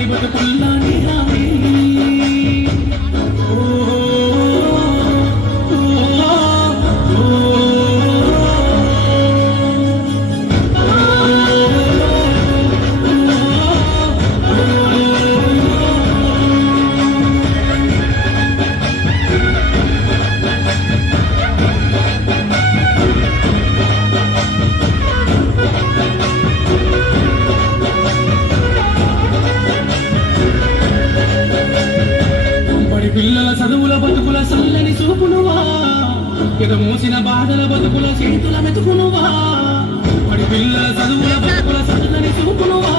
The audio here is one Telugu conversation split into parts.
కమ్మని బతుకుల్లాని రామి పిల్లల చదువుల బతుకుల చల్లని చూపునువా ఎద మోసిన బాధల బతుకుల చేతుల మెతుకునువా పడి పిల్లల చదువుల బతుకుల చల్లని చూపునువా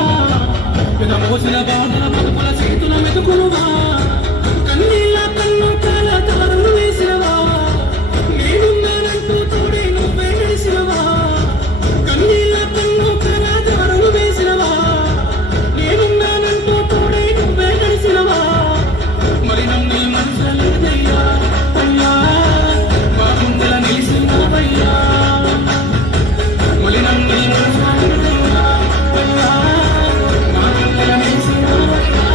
ఎద మోసిన బాధల బతుకుల చేతుల మెతుకునువా కన్నీళ్ళ కన్ను కాల దారులు వేసినవా నేనున్నానంటూ తోడే నువ్వే నడిసినవా కన్నీళ్ళ కన్ను కాల దారులు వేసినవా నేనున్నానంటూ తోడే నువ్వే నడిసినవా మరి నన్ను మనసులయ్యా అయ్యా మా ముందల నిలిసినవయ్యా మరి నన్ను మనసులయ్యా అయ్యా మా ముందల నిలిసినవయ్యా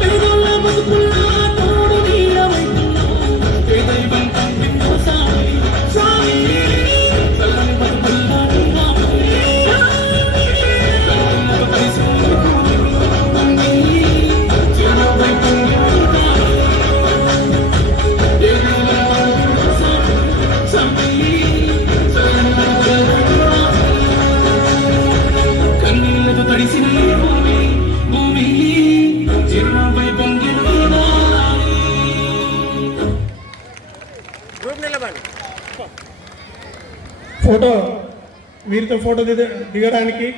పేదోళ్ళ బతుకుల్లా తోడు నీడవైతున్నావు ఏ దైవం పంపిందో సామి సామి చల్లని బతుకుల్లా కన్నీళ్లతో తడిసిన భూమి భూమి చిరునవ్వై పొంగిన ఫోటో వీరితో ఫోటో దిగడానికి